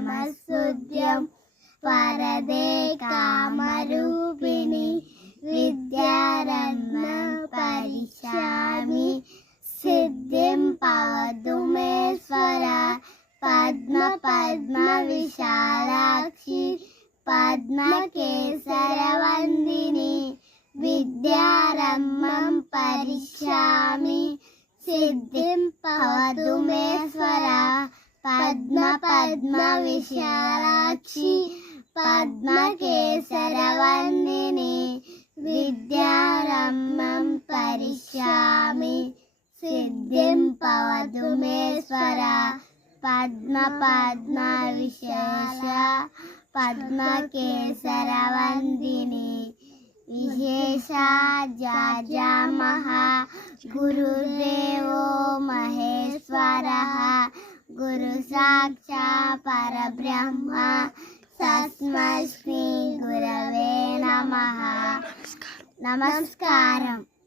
नमस्तुभ्यं वरदे कामरूपिणि विद्यारम्भं करिष्यामि सिद्धिं भवतु मे स्वरा पद्मविशालाक्षि पद्मकेसरवन्दिनी विद्यारम्भं करिष्यामि सिद्धिं भवतु मे स्वरा पद्मविशालाक्षि पद्मकेसरवन्दिनी विद्यारम्भं करिष्यामि सिद्धिं भवतु मे स्वरा पद्मविशेष पद्मकेसरवन्दिनी विशेषा जाजामः गुरुदेवो महेश्वरः गुरुसाक्षात् परब्रह्म तस्मै श्री गुरवे नमः. नमस्कारं.